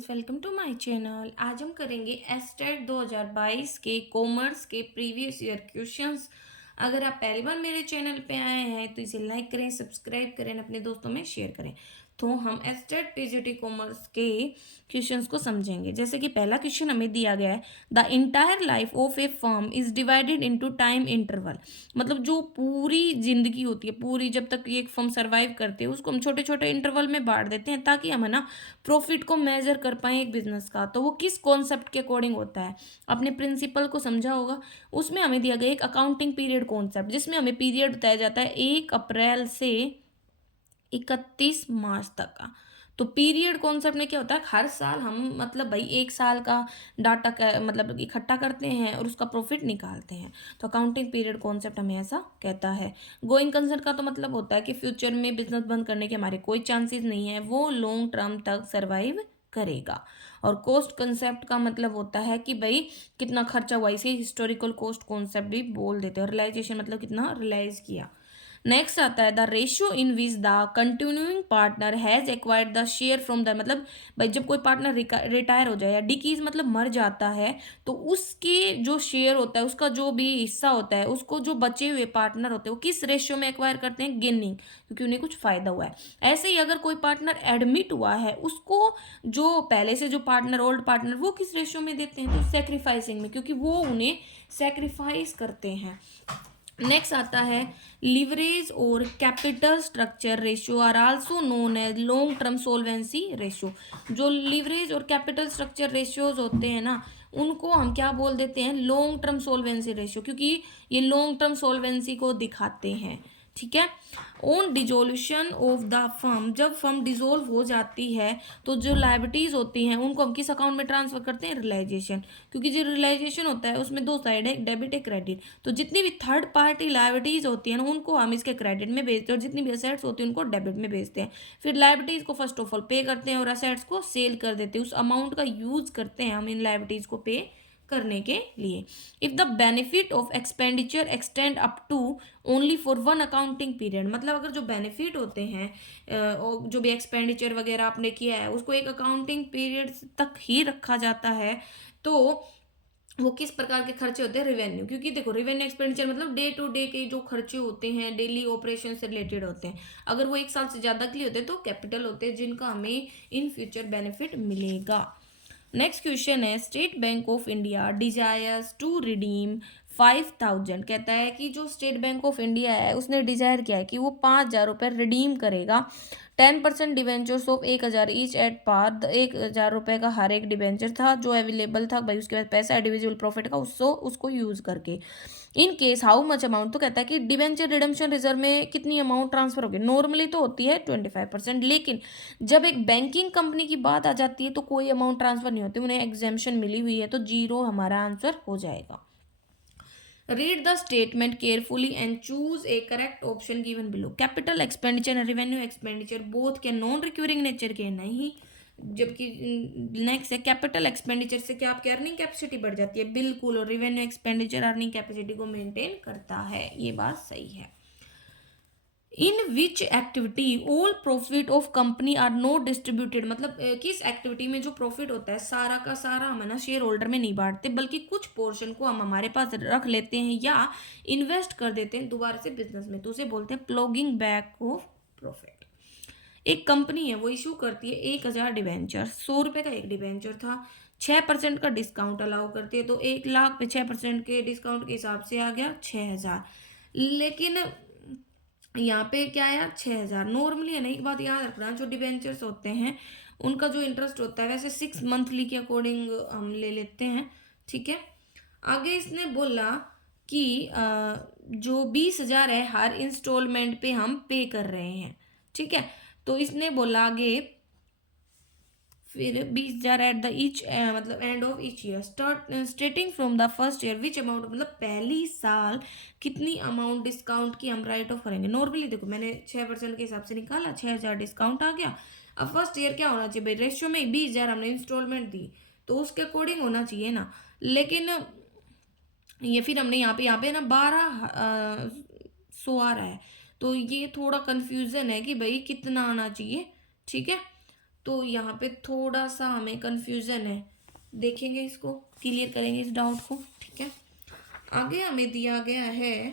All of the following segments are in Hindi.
Friends, welcome to my channel. आज हम करेंगे एस्टेट 2022 के कॉमर्स के प्रीवियस ईयर क्वेश्चंस। अगर आप पहली बार मेरे चैनल पे आए हैं तो इसे लाइक करें, सब्सक्राइब करें, अपने दोस्तों में शेयर करें। तो हम एस्टेट पीजीटी कॉमर्स के क्वेश्चंस को समझेंगे। जैसे कि पहला क्वेश्चन हमें दिया गया है, the entire life of A firm is divided into time interval. मतलब जो पूरी जिंदगी होती है, पूरी जब तक ये एक फर्म सर्वाइव करती है, उसको हम छोटे छोटे इंटरवल में बांट देते हैं ताकि हम है ना प्रॉफिट को मेजर कर पाए एक बिजनेस का। तो वो किस कॉन्सेप्ट के अकॉर्डिंग होता है, अपने प्रिंसिपल को समझा होगा। उसमें हमें दिया गया एक अकाउंटिंग पीरियड कॉन्सेप्ट, जिसमें हमें पीरियड बताया जाता है 1 अप्रैल से 31 मार्च तक का। तो पीरियड कॉन्सेप्ट में क्या होता है, हर साल हम मतलब भाई 1 साल का डाटा का मतलब इकट्ठा करते हैं और उसका प्रॉफिट निकालते हैं। तो अकाउंटिंग पीरियड कॉन्सेप्ट हमें ऐसा कहता है। गोइंग कंसर्न का तो मतलब होता है कि फ्यूचर में बिजनेस बंद करने के हमारे कोई चांसेस नहीं है, वो लॉन्ग टर्म तक सर्वाइव करेगा। और कॉस्ट कंसेप्ट का मतलब होता है कि भाई कितना खर्चा हुआ, इसे हिस्टोरिकल कॉस्ट कॉन्सेप्ट भी बोल देते हैं। रियलाइजेशन मतलब कितना रियलाइज किया। नेक्स्ट आता है the ratio in which the continuing partner has acquired the share from the, मतलब भाई जब कोई पार्टनर रिटायर हो जाए या डिकीज मतलब मर जाता है, तो उसके जो शेयर होता है, उसका जो भी हिस्सा होता है, उसको जो बचे हुए पार्टनर होते हैं वो किस रेशियो में एक्वायर करते हैं, गेनिंग, क्योंकि उन्हें कुछ फायदा हुआ है। ऐसे ही अगर कोई पार्टनर एडमिट हुआ है, उसको जो पहले से जो पार्टनर ओल्ड पार्टनर वो किस रेशियो में देते हैं, तो सेक्रीफाइसिंग में, क्योंकि वो उन्हें सेक्रीफाइस करते हैं। नेक्स्ट आता है लिवरेज और capital structure ratio are also known as long term solvency ratio. जो लिवरेज और कैपिटल स्ट्रक्चर रेशियोज होते हैं ना, उनको हम क्या बोल देते हैं, लॉन्ग टर्म सोल्वेंसी रेशियो, क्योंकि ये लॉन्ग टर्म सोल्वेंसी को दिखाते हैं। ठीक है। On dissolution of the firm, जब फर्म डिजोल्व हो जाती है तो जो लाइबिलिटीज होती हैं उनको हम किस अकाउंट में ट्रांसफर करते हैं, रियलाइजेशन, क्योंकि जो रियलाइजेशन होता है उसमें दो साइड है, एक डेबिट एक क्रेडिट। तो जितनी भी थर्ड पार्टी लाइबिलिटीज होती है ना, उनको हम इसके क्रेडिट में भेजते हैं, और जितनी भी असेट्स होती है उनको डेबिट में भेजते हैं। फिर लाइबिलिटीज को फर्स्ट ऑफ ऑल पे करते हैं और असेट्स को सेल कर देते हैं। उस अमाउंट का यूज करते हैं हम इन लाइबिलिटीज को पे करने के लिए। If the benefit of expenditure extend up to only for one accounting period, मतलब अगर जो बेनिफिट होते हैं जो भी एक्सपेंडिचर वगैरह आपने किया है उसको एक अकाउंटिंग पीरियड तक ही रखा जाता है, तो वो किस प्रकार के खर्चे होते हैं, रेवेन्यू। क्योंकि देखो रेवेन्यू एक्सपेंडिचर मतलब डे टू डे के जो खर्चे होते हैं, डेली ऑपरेशन से रिलेटेड होते हैं। अगर वो 1 साल से ज़्यादा के लिए होते हैं तो कैपिटल होते हैं, जिनका हमें इन फ्यूचर बेनिफिट मिलेगा। नेक्स्ट क्वेश्चन है, State Bank of India desires to redeem 5000। कहता है कि जो स्टेट बैंक ऑफ इंडिया है उसने डिजायर किया है कि वो 5000 रुपये रिडीम करेगा। 10% debentures of 1000 each at par. 1000 रुपये का हर एक डिवेंचर था जो अवेलेबल था, भाई उसके पास पैसा है डिविजिबल प्रॉफिट का, उसको यूज करके। In case how much amount, तो कहता है कि डिवेंचर रिडम्पशन रिजर्व में कितनी अमाउंट ट्रांसफर होगी। नॉर्मली तो होती है 25%, लेकिन जब एक बैंकिंग कंपनी की बात आ जाती है तो कोई अमाउंट ट्रांसफर नहीं होती, उन्हें एग्जेम्पशन मिली हुई है, तो 0 हमारा आंसर हो जाएगा। Read the statement carefully and choose A correct option given below. Capital expenditure and revenue expenditure both के नॉन रिक्यूरिंग नेचर के नहीं, जबकि नेक्स्ट है कैपिटल एक्सपेंडिचर से क्या आपकी अर्निंग कैपेसिटी बढ़ जाती है, बिल्कुल, और रेवेन्यू एक्सपेंडिचर अर्निंग कैपेसिटी को मेंटेन करता है, ये बात सही है। In which activity all profit of company are not distributed, मतलब किस एक्टिविटी में जो प्रॉफिट होता है सारा का सारा हम है ना शेयर होल्डर में नहीं बांटते, बल्कि कुछ पोर्शन को हम हमारे पास रख लेते हैं या इन्वेस्ट कर देते हैं दोबारा से बिजनेस में, तो उसे बोलते हैं प्लॉगिंग बैक ऑफ प्रॉफिट। एक कंपनी है वो इशू करती है 1000 डिवेंचर, 100 रुपये का एक डिवेंचर था, 6% का डिस्काउंट अलाउ करती है, तो 1 लाख पे 6% के डिस्काउंट के हिसाब से आ गया 6000। लेकिन यहाँ पे क्या आया 6000। नॉर्मली है ना, एक बात याद रखना, जो डिबेंचर्स होते हैं उनका जो इंटरेस्ट होता है वैसे 6 मंथली के अकॉर्डिंग हम ले लेते हैं। ठीक है। आगे इसने बोला कि जो 20,000 है हर इंस्टॉलमेंट पे हम पे कर रहे हैं। ठीक है। तो इसने बोला आगे फिर 20,000 एट द ईच मतलब end of each year starting from the first year which amount, मतलब पहली साल कितनी अमाउंट डिस्काउंट की हम राइट ऑफ करेंगे। नॉर्मली देखो मैंने 6% के हिसाब से निकाला, 6000 डिस्काउंट आ गया। अब फर्स्ट ईयर क्या होना चाहिए भाई, रेशियो में 20,000 हमने इंस्टॉलमेंट दी तो उसके अकॉर्डिंग होना चाहिए ना। लेकिन ये फिर हमने यहाँ पे ना 1200 आ रहा है, तो ये थोड़ा कन्फ्यूजन है कि भाई कितना आना चाहिए। ठीक है। तो यहाँ पे थोड़ा सा हमें कंफ्यूजन है, देखेंगे इसको, क्लियर करेंगे इस डाउट को, ठीक है। आगे हमें दिया गया है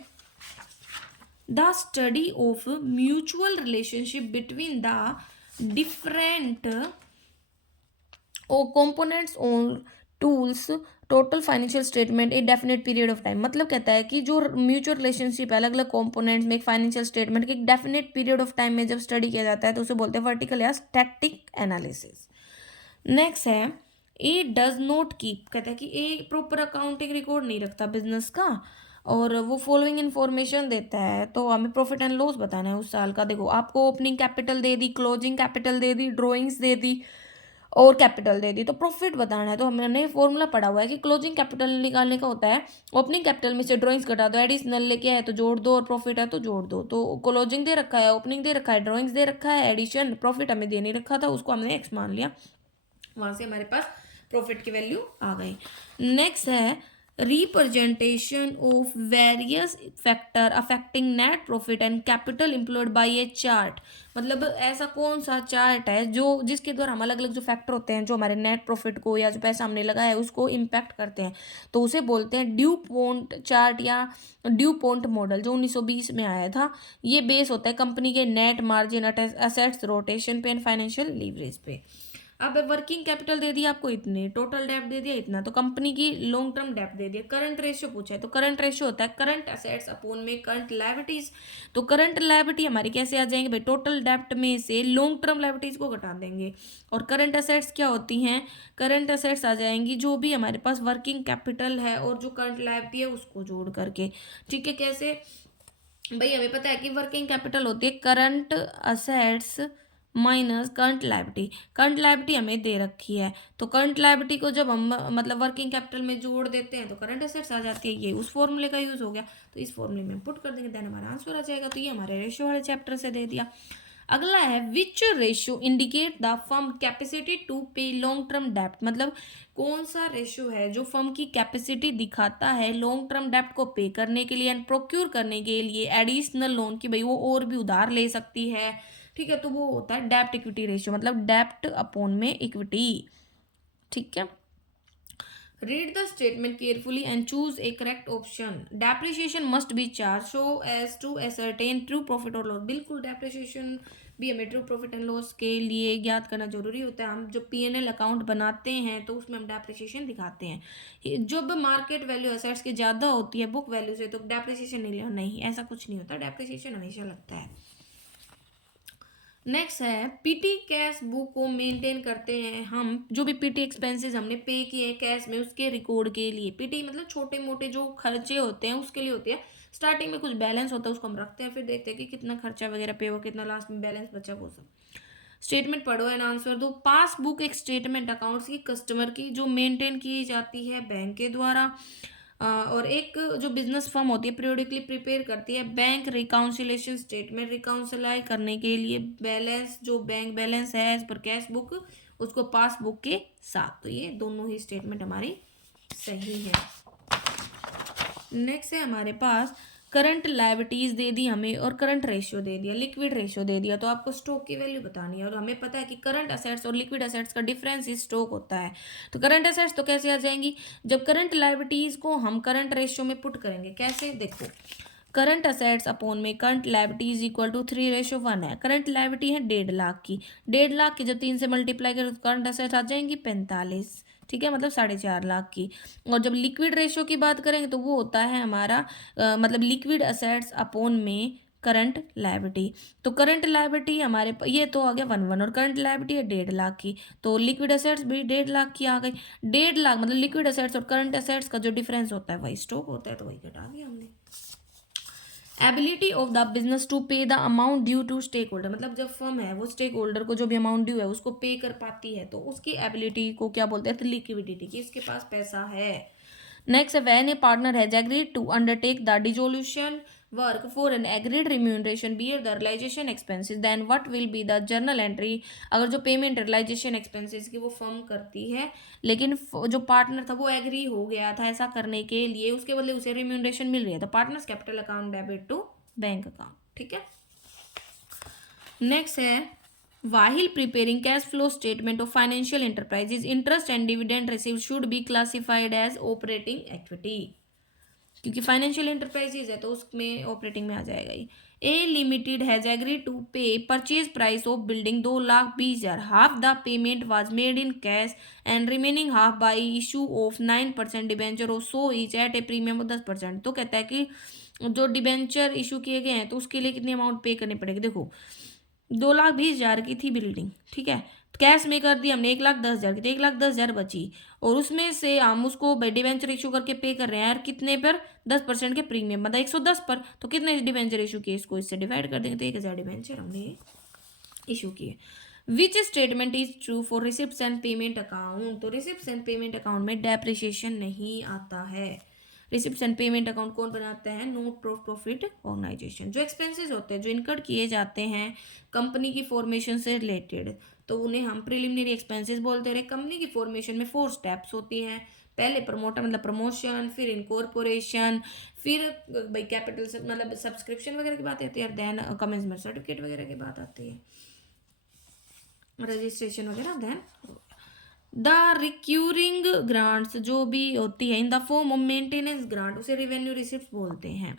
the study of mutual relationship between the different components और tools total financial statement a definite period of time. मतलब कहता है कि जो म्यूचुअल रिलेशनशिप है अलग अलग कंपोनेंट्स में एक फाइनेंशियल स्टेटमेंट के एक डेफिनेट पीरियड ऑफ टाइम में जब स्टडी किया जाता है तो उसे बोलते हैं वर्टिकल या स्टैटिक एनालिसिस। नेक्स्ट है ए डज नॉट कीप, कहता है कि ए प्रॉपर अकाउंटिंग रिकॉर्ड नहीं रखता बिजनेस का और वो फॉलोइंग इन्फॉर्मेशन देता है। तो हमें प्रॉफिट एंड लॉस बताना है उस साल का। देखो आपको ओपनिंग कैपिटल दे दी, क्लोजिंग कैपिटल दे दी, ड्रॉइंग्स दे दी और कैपिटल दे दी, तो प्रॉफिट बताना है। तो हमने फॉर्मूला पढ़ा हुआ है कि क्लोजिंग कैपिटल निकालने का होता है ओपनिंग कैपिटल में से ड्रॉइंग्स घटा दो, एडिशनल लेके है तो जोड़ दो और प्रॉफिट है तो जोड़ दो। तो क्लोजिंग दे रखा है, ओपनिंग दे रखा है, ड्रॉइंग्स दे रखा है, एडिशन प्रॉफिट हमें दे नहीं रखा था, उसको हमने एक्स मान लिया, वहां से हमारे पास प्रॉफिट की वैल्यू आ गई। नेक्स्ट है representation of various factor affecting net profit and capital employed by A chart. मतलब ऐसा कौन सा चार्ट है जो जिसके द्वारा हम अलग अलग जो फैक्टर होते हैं जो हमारे नेट प्रॉफिट को या जो पैसा हमने लगाया है उसको इम्पैक्ट करते हैं, तो उसे बोलते हैं ड्यू पॉइंट चार्ट या ड्यू पॉइंट मॉडल, जो 1920 में आया था। ये बेस होता है कंपनी के नेट मार्जिन, एसेट्स रोटेशन पे एंड फाइनेंशियल लीवरेज पे। अब वर्किंग कैपिटल दे दिया आपको इतने, टोटल डेब्ट दे दिया इतना, तो कंपनी की लॉन्ग टर्म डेब्ट दे दिया। करंट रेशियो पूछा है तो करंट रेशियो होता है करंट एसेट्स अपॉन में करंट लायबिलिटीज। तो करंट लायबिलिटी हमारी कैसे आ जाएंगे भाई, टोटल डेब्ट में से लॉन्ग टर्म लायबिलिटीज को घटा देंगे। और करंट एसेट्स क्या होती हैं, करंट एसेट्स आ जाएंगी जो भी हमारे पास वर्किंग कैपिटल है और जो करंट लायबिलिटी है उसको जोड़ करके, ठीक है। कैसे भाई, हमें पता है कि वर्किंग कैपिटल होती है current assets minus current liability. Current liability हमें दे रखी है तो करंट लायबिलिटी को जब हम मतलब वर्किंग कैपिटल में जोड़ देते हैं तो करंट असेट्स आ जाती है। ये उस फॉर्मूले का यूज हो गया, तो इस फॉर्मूले में पुट कर देंगे, देन हमारा आंसर आ जाएगा। तो ये हमारे रेशियो वाले चैप्टर से दे दिया। अगला है which ratio indicate the firm capacity to pay long term डेप्ट। मतलब कौन सा रेशियो है जो फर्म की कैपेसिटी दिखाता है लॉन्ग टर्म डेप्ट को पे करने के लिए एंड प्रोक्योर करने के लिए एडिशनल लोन की भाई वो और भी उधार ले सकती है, ठीक है। तो वो होता है डेप्ट इक्विटी रेशियो, मतलब डेप्ट अपॉन में इक्विटी, ठीक है। Read the statement carefully and choose a correct option. Depreciation must be charged so as to ascertain true profit or loss. बिल्कुल depreciation भी हमें ट्रू प्रॉफिट एंड लॉस के लिए ज्ञात करना जरूरी होता है। हम जब P&L अकाउंट बनाते हैं तो उसमें हम डेप्रिसिएशन दिखाते हैं। जब मार्केट वैल्यू एसेट्स की ज़्यादा होती है बुक वैल्यू से तो डेप्रिसिएशन नहीं लिया, नहीं ऐसा कुछ नहीं होता, डेप्रिसिएशन हमेशा लगता है। नेक्स्ट है पीटी कैश बुक को मेंटेन करते हैं हम, जो भी पीटी एक्सपेंसेस हमने पे किए हैं कैश में उसके रिकॉर्ड के लिए। पीटी मतलब छोटे मोटे जो खर्चे होते हैं उसके लिए होती है। स्टार्टिंग में कुछ बैलेंस होता है उसको हम रखते हैं, फिर देखते हैं कि कितना खर्चा वगैरह पे हुआ, कितना लास्ट में बैलेंस बचा, वो सब। स्टेटमेंट पढ़ो एंड आंसर दो। पासबुक एक स्टेटमेंट अकाउंट्स की कस्टमर की जो मेंटेन की जाती है बैंक के द्वारा, और एक जो बिजनेस फर्म होती है पीरियोडिकली प्रिपेयर करती है बैंक रिकाउंसिलेशन स्टेटमेंट रिकाउंसिलाई करने के लिए बैलेंस, जो बैंक बैलेंस है एज पर कैश बुक उसको पासबुक के साथ। तो ये दोनों ही स्टेटमेंट हमारी सही है। नेक्स्ट है हमारे पास करंट लायबिलिटीज दे दी हमें और करंट रेशियो दे दिया, लिक्विड रेशियो दे दिया। तो आपको स्टॉक की वैल्यू बतानी है और हमें पता है कि करंट असेट्स और लिक्विड असेट्स का डिफरेंस ही स्टॉक होता है। तो करंट असेट्स तो कैसे आ जाएंगी, जब करंट लायबिलिटीज को हम करंट रेशियो में पुट करेंगे। कैसे, देखो करंट असेट्स अपॉन में करंट लायबिलिटीज इक्वल टू 3:1 है। करंट लायबिलिटी है 1.5 लाख की, 1.5 लाख की जब 3 से मल्टीप्लाई करें तो करंट असेट्स आ जाएंगी 45, ठीक है, मतलब 4.5 लाख की। और जब लिक्विड रेशियो की बात करेंगे तो वो होता है हमारा मतलब लिक्विड असेट्स अपॉन में करंट लायबिलिटी। तो करंट लायबिलिटी हमारे ये तो आ गया 1:1 और करंट लायबिलिटी है 1.5 लाख की, तो लिक्विड असेट्स भी 1.5 लाख की आ गई। 1.5 लाख मतलब लिक्विड असेट्स और करंट असेट्स का जो डिफरेंस होता है वही स्टॉक होता है, तो वही घटा दिया हमने। Ability of the business to pay the amount due to stakeholder, मतलब जब फर्म है वो स्टेक होल्डर को जो भी अमाउंट ड्यू है उसको पे कर पाती है तो उसकी एबिलिटी को क्या बोलते हैं, तो लिक्विडिटी की, इसके पास पैसा है। नेक्स्ट है when a partner has agreed to undertake the dissolution work for an agreed remuneration bear the realisation expenses then what will be the journal entry. अगर जो पेमेंट रियलाइजेशन एक्सपेंसेस की वो फर्म करती है लेकिन जो पार्टनर था वो एग्री हो गया था ऐसा करने के लिए, उसके बदले उसे रिम्यूनरेशन मिल रही है, तो partners capital account debit to bank account, ठीक है। नेक्स्ट है While preparing cash flow statement of financial enterprises, interest and dividend received should be classified as operating activity. क्योंकि फाइनेंशियल एंटरप्राइजेज है तो उसमें ऑपरेटिंग में आ जाएगा ये. A limited has agree to pay purchase price of building 2,20,000. Half the payment was made in cash and remaining half by issue of 9% debenture और सो each at a premium of 10%. तो कहता है कि जो डिबेंचर इशू किए गए हैं तो उसके लिए कितनी अमाउंट पे करनी पड़ेगी. देखो 2,20,000 की थी बिल्डिंग, ठीक है, कैश में कर दी हमने 1,10,000 की, तो 1,10,000 बची और उसमें से हम उसको डिबेंचर इशू करके पे कर रहे हैं यार कितने पर 10% के प्रीमियम मतलब 110 पर. तो कितने डिबेंचर इशू किए इसको इससे डिवाइड कर देंगे तो 1,000 डिबेंचर हमने इशू किए. Which statement is true for receipts and payment account. तो रिसिप्ट्स एंड पेमेंट अकाउंट में डेप्रिसिएशन नहीं आता है. रिसिप्ट्स एंड पेमेंट अकाउंट कौन बनाता है. Not of profit organisation. जो एक्सपेंसेस होते हैं जो इनकर्ड किए जाते हैं कंपनी की फॉर्मेशन से रिलेटेड तो उन्हें हम प्रिलिमिनरी एक्सपेंसेस बोलते हैं. कंपनी की फॉर्मेशन में 4 स्टेप्स होती हैं. पहले प्रमोटर मतलब प्रमोशन, फिर इनकॉर्पोरेशन, फिर भाई कैपिटल मतलब सब्सक्रिप्शन वगैरह की बात आती है, देन कमेंसमेंट सर्टिफिकेट वगैरह की बात आती है, रजिस्ट्रेशन वगैरह. देन द रिक्यूरिंग ग्रांट्स जो भी होती है in the form of maintenance grant उसे रेवेन्यू रिसिप्ट बोलते हैं.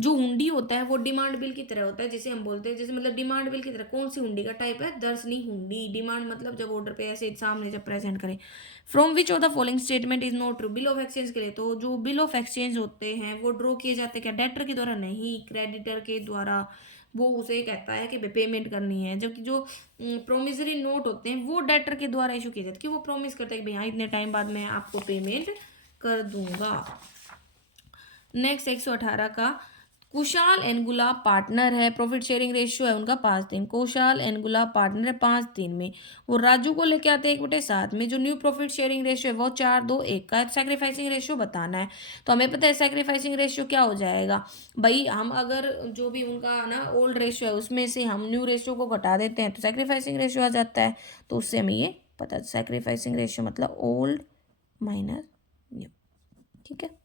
जो हुंडी होता है वो डिमांड बिल की तरह होता है जिसे हम बोलते हैं जैसे मतलब डिमांड बिल की तरह. कौन सी हुंडी का टाइप है. दर्शनी हुंडी. डिमांड मतलब जब ऑर्डर पे ऐसे सामने जब प्रेजेंट करें. From which of the following statement is not true. Bill of exchange के लिए तो जो बिल ऑफ एक्सचेंज होते हैं वो ड्रॉ किए जाते हैं क्या डेटर के द्वारा. नहीं, क्रेडिटर के द्वारा. वो उसे कहता है कि पेमेंट करनी है. जबकि जो प्रोमिसरी नोट होते हैं वो डेटर के द्वारा इशू किए जाते हैं कि वो प्रॉमिस करता है कि भैया इतने टाइम बाद मैं आपको पेमेंट कर दूंगा. नेक्स्ट 118 का कुशाल एंड गुलाब पार्टनर है. प्रॉफिट शेयरिंग रेशियो है उनका 5-3. कुशाल एंड गुलाब पार्टनर है 5-3 में. वो राजू को लेके आते हैं 1/7 में. जो न्यू प्रॉफिट शेयरिंग रेशियो है वो 4-2-1 का. सैक्रिफाइसिंग रेशियो बताना है तो हमें पता है सैक्रिफाइसिंग रेशियो क्या हो जाएगा भाई. हम अगर जो भी उनका ना ओल्ड रेशियो है उसमें से हम न्यू रेशियो को घटा देते हैं तो सैक्रिफाइसिंग रेशियो आ जाता है. तो उससे हमें ये पता सैक्रिफाइसिंग रेशियो मतलब ओल्ड माइनस न्यू. ठीक है.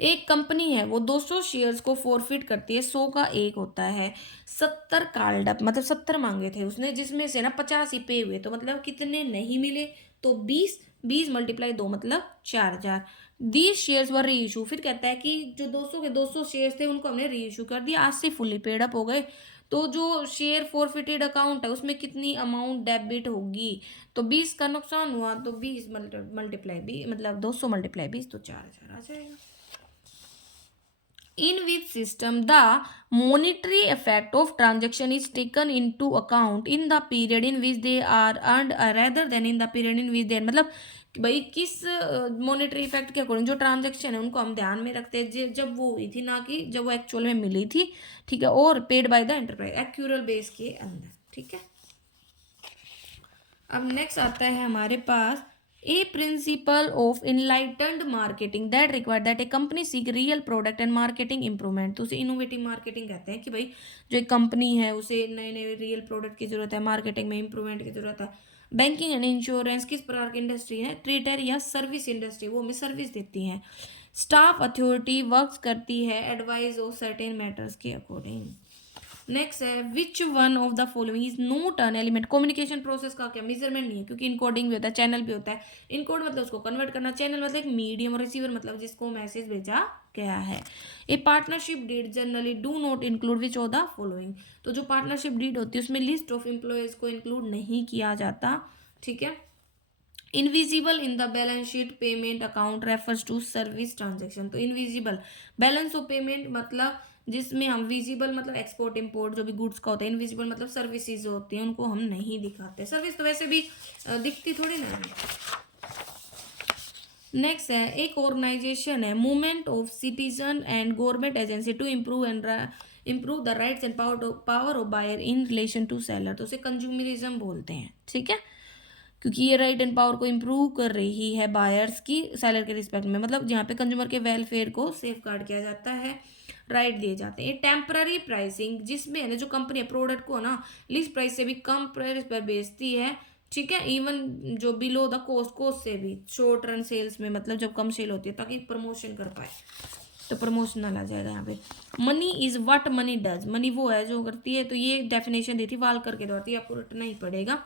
एक कंपनी है वो 200 शेयर्स को फॉरफिट करती है. 100 का एक होता है. 70 कार्ड अप मतलब 70 मांगे थे उसने जिसमें से ना 50 ही पे हुए. तो मतलब कितने नहीं मिले तो 20 मल्टीप्लाई 2 मतलब 4,000. दीज शेयर्स वर री इशू. फिर कहता है कि जो 200 के 200 शेयर्स थे उनको हमने री इशू कर दिया. आज से फुली पेड अप हो गए. तो जो शेयर फॉरफिटेड अकाउंट है उसमें कितनी अमाउंट डेबिट होगी. तो 20 का नुकसान हुआ तो 20 मल्टीप्लाई 20 मतलब 200 मल्टीप्लाई 20 तो 4,000 आ जाएगा. In which system the monetary effect of transaction is taken into account in the period in which they are earned rather than in the period in which they are. मतलब भाई किस मॉनेटरी इफेक्ट के अकॉर्डिंग जो ट्रांजेक्शन है उनको हम ध्यान में रखते हैं जब वो हुई थी ना कि जब वो एक्चुअल में मिली थी. ठीक है. और paid by the enterprise accrual base के अंदर. ठीक है. अब नेक्स्ट आता है हमारे पास a principle of enlightened marketing that require that a company seek real product and marketing improvement. तो उसे इनोवेटिव मार्केटिंग कहते हैं कि भाई जो एक कंपनी है उसे नए नए रियल प्रोडक्ट की जरूरत है, मार्केटिंग में इंप्रूवमेंट की जरूरत है. बैंकिंग एंड इंश्योरेंस किस प्रकार की इंडस्ट्री है. ट्रेडर या सर्विस इंडस्ट्री. वो हमें सर्विस देती है. स्टाफ अथॉरिटी वर्क्स करती है एडवाइस ऑफ सर्टेन मैटर्स के अकॉर्डिंग. नेक्स्ट है विच one of the following is note an element. Communication process का क्या मेजरमेंट नहीं है क्योंकि इनकोडिंग भी होता है, चैनल भी होता है. इनकोड मतलब उसको कन्वर्ट करना, चैनल मतलब एक मीडियम और रिसीवर मतलब जिसको मैसेज भेजा गया है. A partnership deed generally do not include which of the following. तो जो पार्टनरशिप डीड होती है उसमें लिस्ट ऑफ एम्प्लॉयज को इंक्लूड नहीं किया जाता. ठीक है. Invisible in the balance sheet payment account refers to service transaction. तो इनविजिबल बैलेंस ऑफ पेमेंट मतलब जिसमें हम विजिबल मतलब एक्सपोर्ट इंपोर्ट जो भी गुड्स का होता है, इनविजिबल मतलब सर्विसेज जो होती हैं उनको हम नहीं दिखाते. सर्विस तो वैसे भी दिखती थोड़ी ना है. नेक्स्ट है एक ऑर्गेनाइजेशन है movement of citizen and government agency to improve the rights and power of buyer in relation to seller. तो उसे कंज्यूमरिज्म बोलते हैं. ठीक है. क्योंकि ये राइट एंड पावर को इम्प्रूव कर रही है बायर्स की सेलर के रिस्पेक्ट में. मतलब जहाँ पे कंज्यूमर के वेलफेयर को सेफ गार्ड किया जाता है, राइट दिए जाते हैं. टेम्पररी प्राइसिंग जिसमें है ना जो कंपनी प्रोडक्ट को ना लिस्ट प्राइस से भी कम प्राइस पर बेचती है. ठीक है. इवन जो बिलो द कोस्ट से भी शॉर्ट रन सेल्स में मतलब जब कम सेल होती है ताकि प्रमोशन कर पाए. तो प्रमोशनल आ जाएगा यहाँ पे। Money is what money does, money वो है जो करती है, तो ये डेफिनेशन दी थी वालकर के द्वारा, तो ये आपको रटना ही पड़ेगा।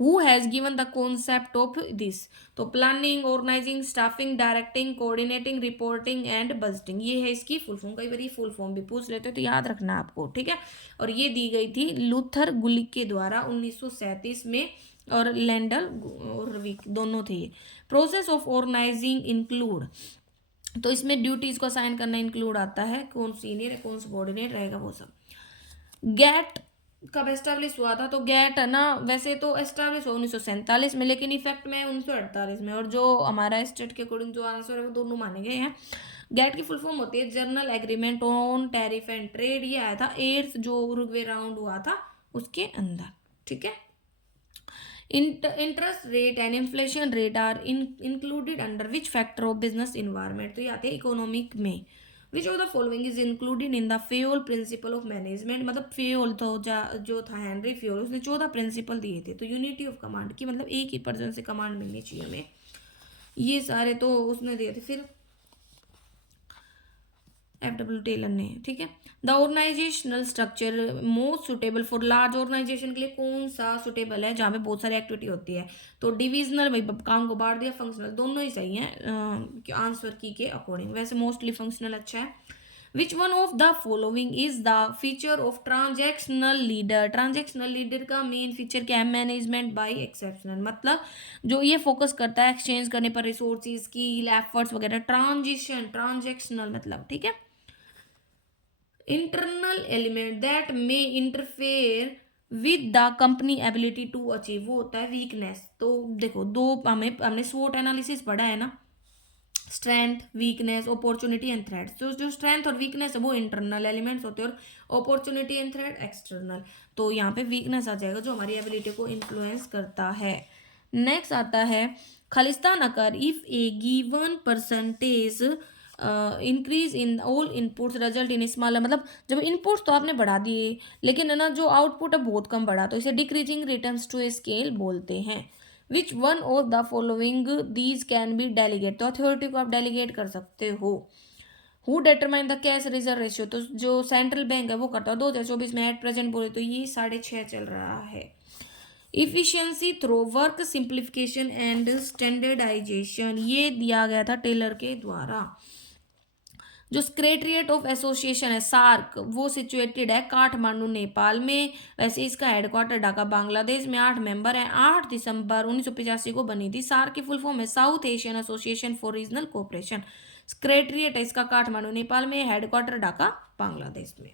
Who has given the concept of this, तो planning, organising, staffing, directing, coordinating, reporting and budgeting, ये है इसकी फुल फॉर्म। कई बार ये फुल फॉर्म भी पूछ लेते हो तो याद रखना आपको, ठीक है। और ये दी गई थी लूथर गुलिक के द्वारा 1937 में, और लैंडल और विक दोनों थे ये। प्रोसेस ऑफ ऑर्गेनाइजिंग इंक्लूड, तो इसमें ड्यूटीज को असाइन करना इंक्लूड आता है, कौन सीनियर है कौन सबॉर्डिनेट रहेगा वो सब। गेट कब एस्टेब्लिश हुआ था, तो गेट है ना वैसे तो एस्टेब्लिश हुआ 1947 में, लेकिन इफेक्ट में 1948 में, और जो हमारा स्टेट के अकॉर्डिंग जो आंसर है वो दोनों माने गए हैं। गेट की फुल फॉर्म होती है general agreement on tariff and trade, ये आया था 8th जो उरुग्वे राउंड हुआ था उसके अंदर, ठीक है। Interest rate and inflation rate are included under which factor of business environment, तो ये आते हैं इकोनॉमिक में। Which of the following is included in the fuel principle of management, मतलब फ्यूल तो जो था हेनरी फ्यूल, उसने 14 प्रिंसिपल दिए थे। तो यूनिटी ऑफ कमांड की मतलब एक ही पर्सन से कमांड मिलनी चाहिए हमें, ये सारे तो उसने दिए थे। फिर FW टेलर ने, ठीक है। The organisational structure most suitable for large organisation के लिए कौन सा सुटेबल है, जहाँ पे बहुत सारी एक्टिविटी होती है, तो डिविजनल, भाई काम को बांट दिया, फंक्शनल, दोनों ही सही है आंसर की के अकॉर्डिंग, वैसे मोस्टली फंक्शनल अच्छा है। विच one of the following is the feature of transactional leader, transactional leader का मेन फीचर क्या है, मैनेजमेंट बाय एक्सेप्शनल, मतलब जो ये फोकस करता है एक्सचेंज करने पर रिसोर्सेज, स्किल, एफर्ट्स वगैरह, ट्रांजिशन ट्रांजेक्शनल मतलब, ठीक है। Internal element that may interfere with the company ability to achieve, वो होता है वीकनेस। तो देखो दो हमने स्वोट एनालिसिस पढ़ा है ना, strength, weakness, opportunity and threat. तो जो स्ट्रेंथ और वीकनेस है वो इंटरनल एलिमेंट्स होते हैं, और अपॉर्चुनिटी एंड थ्रेट एक्सटर्नल। तो यहाँ पे वीकनेस आ जाएगा जो हमारी एबिलिटी को इन्फ्लुएंस करता है। नेक्स्ट आता है खालिस्तान occur if a given percentage increase in all inputs result in smaller, मतलब जब इनपुट्स तो आपने बढ़ा दिए लेकिन है ना जो आउटपुट है बहुत कम बढ़ा, तो इसे decreasing returns to a scale बोलते हैं। Which one of the following these can be delegate, तो अथॉरिटी को आप डेलीगेट कर सकते हो। Who determine the cash reserve ratio, तो जो सेंट्रल बैंक है वो करता है। 2024 में एट प्रेजेंट बोले तो ये 6.5 चल रहा है। Efficiency through work simplification and standardisation, ये दिया गया था टेलर के द्वारा। जो सेक्रेटरिएट ऑफ एसोसिएशन है सार्क, वो सिचुएटेड है काठमांडू नेपाल में, वैसे इसका हेडक्वार्टर ढाका बांग्लादेश में। 8 मेंबर हैं। 8 दिसंबर 1985 को बनी थी। सार्क की फुल फॉर्म है south Asian association for regional cooperation. Secretariat है इसका काठमांडू नेपाल में, हेडक्वार्टर ढाका बांग्लादेश में।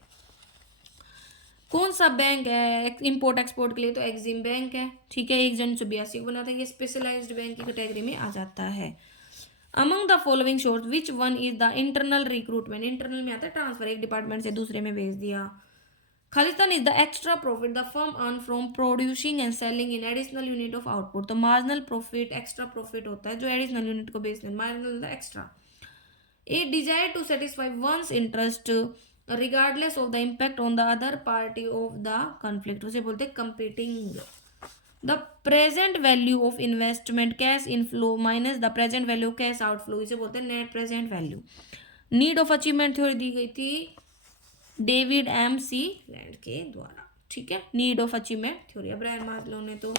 कौन सा बैंक है इंपोर्ट एक्सपोर्ट के लिए, तो एक्सिम बैंक है, ठीक है। 1 जनवरी 1982 को बना था, ये स्पेशलाइज्ड बैंक की कैटेगरी में आ जाता है। Among the following source which one is the internal recruitment, internal में आता है ट्रांसफर, एक डिपार्टमेंट से दूसरे में भेज दिया। खालिस्तान is the extra profit the firm earn from producing and selling in additional unit of output, तो मार्जिनल प्रॉफिट एक्स्ट्रा प्रॉफिट होता है जो एडिशनल यूनिट को बेचते, marginal extra. A desire to satisfy one's interest regardless of the impact on the other party of the conflict, उसे बोलते हैं competing. The present value of investment cash inflow minus the present value of cash outflow, इसे बोलते हैं net present value. Need of achievement theory दी गई थी डेविड एम सी लैंड के द्वारा, ठीक है। Need of achievement theory, Abraham Maslow ने तो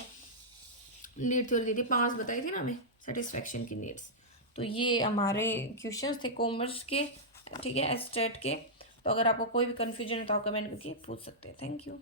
नीड थ्योरी दी थी, 5 बताई थी ना हमें सेटिस्फैक्शन की नीड्स। तो ये हमारे क्वेश्चंस थे कॉमर्स के, ठीक है, स्टेट के। तो अगर आपको कोई भी कन्फ्यूजन है तो आप कमेंट करके पूछ सकते हैं। Thank you.